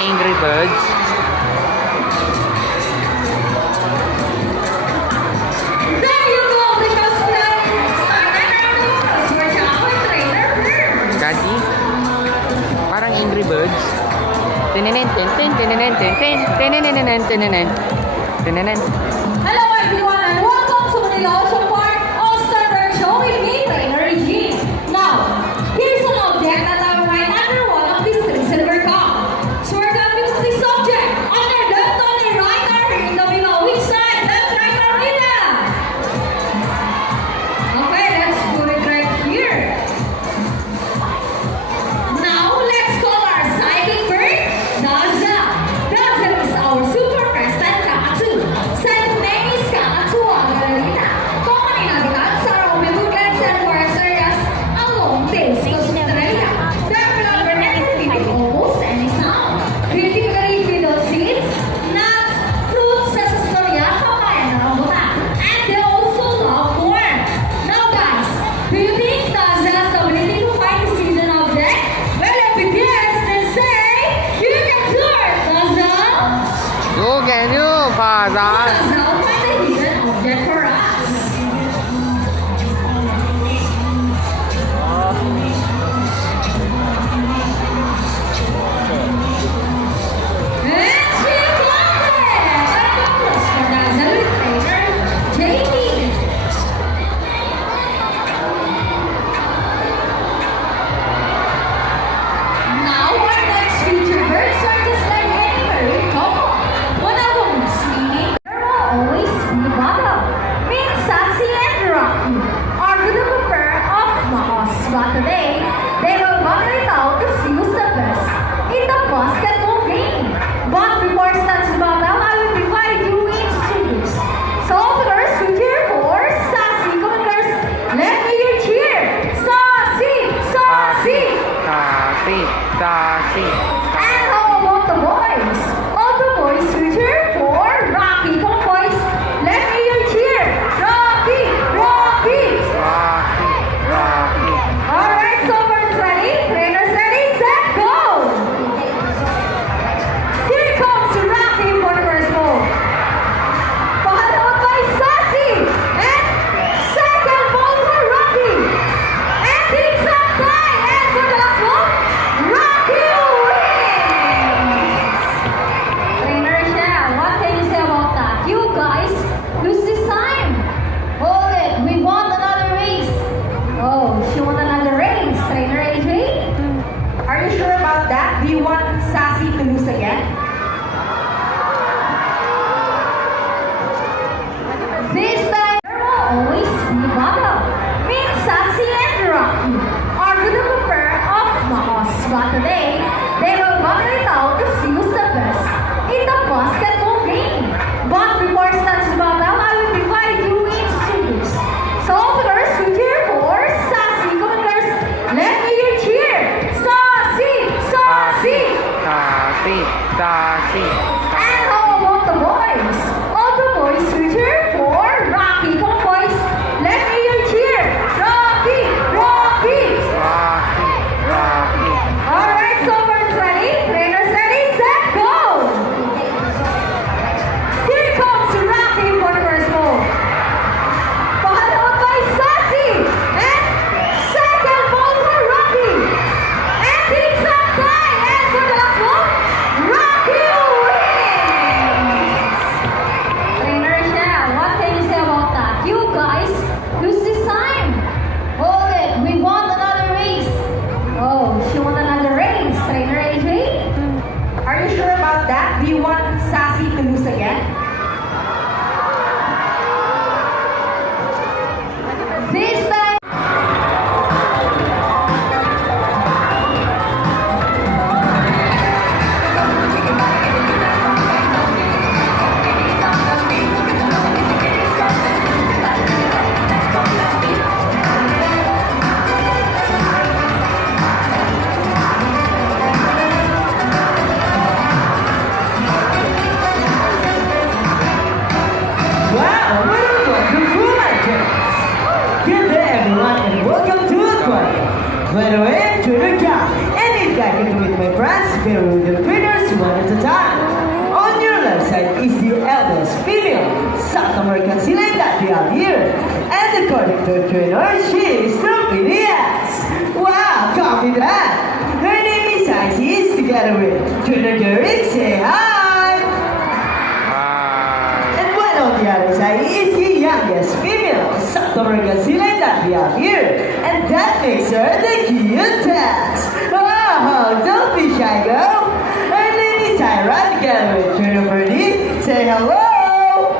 Angry Birds. There you go, because we started our noodles. We're now a trainer here. Daddy? Parang Angry Birds. Tininin, tin, tin, tininin, tin, tin, tininin, tininin, tininin. Hello everyone and welcome to Manila Ocean Park All-Star Bird Show with me, Trainer Regine. Now, here's an object that I right under one of these three silver cups. So we're going to put this object on our left, on our right, or in the middle. Which side? Left, right, or middle? Okay, let's put it right here. Now, let's call our psychic bird, Daza. Daza is our super crescent cockatoo. Second name is Cockatoo Agarita. Common in habitats are open woodlands and forest areas along the coast of Australia. Their blood reactivity with almost any sound. They typically feed on seeds, nuts, fruits such as durian, papaya, and rambutan. And they also love corn. Now guys, do you think Daza has the ability to find the season object? Well, if it is, then say, you can do it, Daza! You can you, Father? Daza will find the hidden object for us. And she got it! Applause for Daza with trainer Jamie. Now our next featured birds are just like any bird couple. One of them is meaning there will always be bottom. Means sassy and rocky. Are good of a pair of mouse. But today, they will battle it out to see who's the best in the basketball game. But before starts battle, I will divide you into two groups. So the girls will cheer for sassy. Come on girls, let me hear cheer. Sassy, sassy. Sassy, sassy. And how about the boys? All the boys will cheer for Rocky. Come on, boys. Let me hear cheer. Rocky, Rocky. Rocky, Rocky. All right, so birds ready? Trainers ready? Set, go. Here comes Rocky for the first ball. Followed by Sassy. And second ball for Rocky. And it's a tie. And for the last ball, Rocky wins. Trainer Shell, what can you say about that? You guys lose this time. Hold it, we won another race. Oh, she won another race. Trainer AJ? Are you sure about that? Do you want Sassy to lose again? This time, there will always be battle. Means Sassy and Rocky are good of a pair of mouse. But today, they will battle it out to see who's the best in the basketball game. But before starts the battle, I will divide you into two groups. So the girls will cheer for Sassy. Come on girls, let me hear cheer. Sassy, sassy. Sassy, sassy. And how about the boys? All the boys will cheer for Rocky. Come on, boys. Let me hear cheer. Rocky, Rocky. Rocky, Rocky. All right, so birds ready? Trainers ready? Set, go. Here comes Rocky for the first ball. Followed by Sassy. And second ball for Rocky. And it's a tie. And for the last ball, Rocky wins. Trainer Shell, what can you say about that? You guys lose this time. Hold it, we won another race. Oh, she won another race. Trainer AJ? Are you sure about that? Do you want Sassy to lose again? This time. Wow, what a wonderful legend! Good day everyone and welcome to Aquarium. By the way, to the camp, and think I can do it, my friends? Here with the winners one at a time. On your left side is the eldest female South American Sealion that we have here. And according to the trainer, she is from PDS. Wow, copy that. Her name is Isis, together with Trainer Derek. Say hi. And one on the other side is the youngest female South American Sealion that we have here. And that makes her the cutest. Oh, don't be shy, girl. Her name is Tyra, together with Trainer Birdie. Say hello.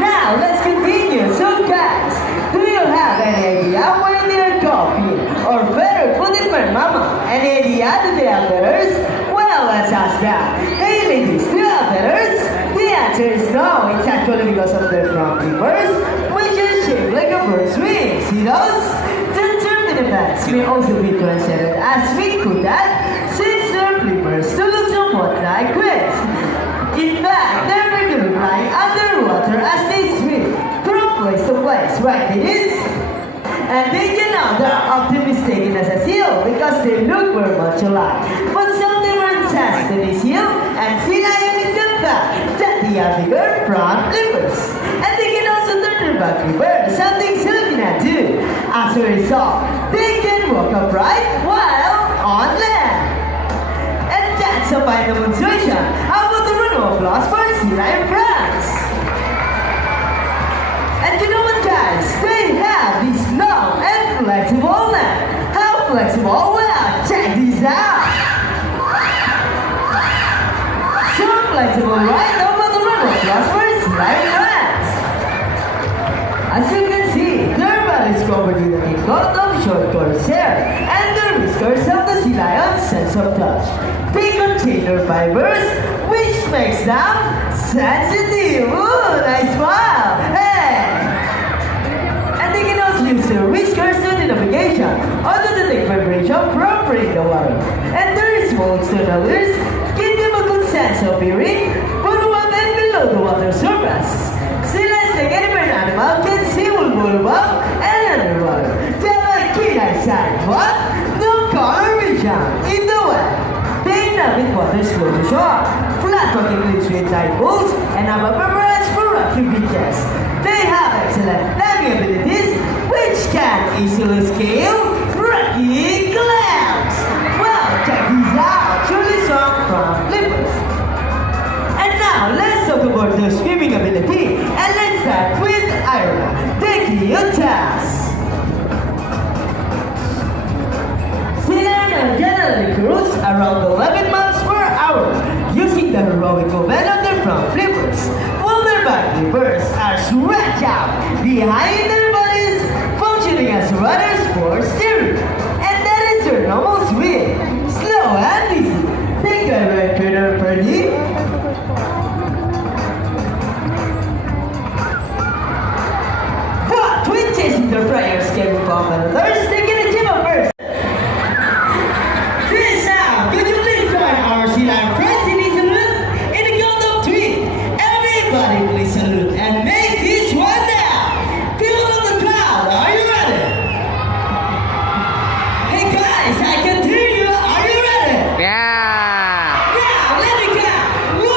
Now, let's continue. So, guys, do you have any idea why they're coffee? Or better, put it for mama. Any idea do they have betters? Well, let's ask that. Hey, ladies, do you have betters? The answer is no. It's actually because of their front flippers, which is shaped like a bird's wing. See those? The term in the backs may also be translated as wing could that, since their flippers to look somewhat like wings. In fact, they're regularly flying underwater as they swim from place to place, right ladies? And they cannot are often mistaken as a seal because they look very much alike. But some differences to the seal and Sealion is the fact that they have bigger front flippers. And they can also turn their back flippers, something Seal cannot do. As a result, they can walk upright while on land. And that's a fine demonstration. How about the round of applause for Sealion France? And you know what, guys? They have this long and flexible neck. How flexible? Well, check this out. So flexible, right? How about the round of applause for Sealion France? As you can see, their body is covered with a thick coat of short coarse hair, and their whiskers have the Sealion's sense of touch. They contain their fibers, which makes them sensitive. Ooh, nice smile. Hey! And they can also use their whiskers to the navigation or to detect vibration from breaking the water. And their small external ears give them a good sense of hearing, both above and below the water surface. Sealions, like any bird animal, can see both above and underwater. They have a keen eyesight, but no color vision. In the way, they inhabit waters close to shore, flat rocky cliffs with tide pools, and have a preference for rocky beaches. They have excellent climbing abilities, which can easily scale rocky cliffs. Well, check these out, truly strong front flippers. And now, let's talk about their swimming ability, and let's start with Ira. Thank you, Taz. Sealion generally cruise around 11 miles per hour, using the heroic movement of their front flippers, while their back flippers are stretched out behind their bodies, functioning as rudders for steering. And that is their normal swing, slow and easy. Think I read Trainer Ferdy. But with chasing their prayers came from others, they can achieve a first. This now, could you please join our Sealion friends in a salute? In the count of 3, everybody please salute and make this one now. People of the crowd, are you ready? Hey guys, I can hear you. Are you ready? Yeah. Now, let me count. 1.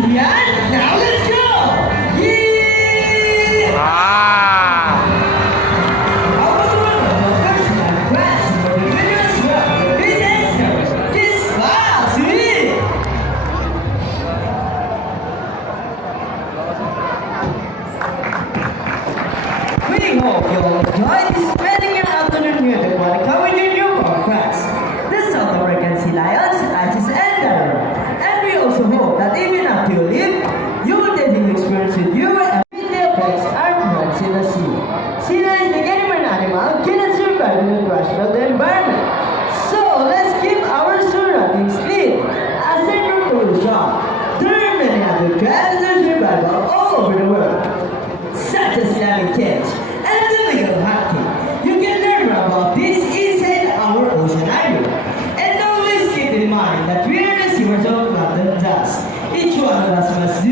champion. Now let's go. Yeah! Ah! Our wonderful personal class for the winners were the dancers. This was it. We hope you'll enjoy this spending your afternoon here at Monica with your newborn friends, the South American Sealions, Isis and Darrow. And we also hope that even after you leave, you will take the experience with you and with the effects are friends in the sea. Sea is the animal animal cannot survive in the crush of the environment. So let's keep our surroundings clean. As a conclusion, there are many other trends of survival all over the world, such as slamming cage and illegal hunting. You can learn more about this inside our ocean island. And always keep in mind that we are the stewards of London dust. Each one of us must do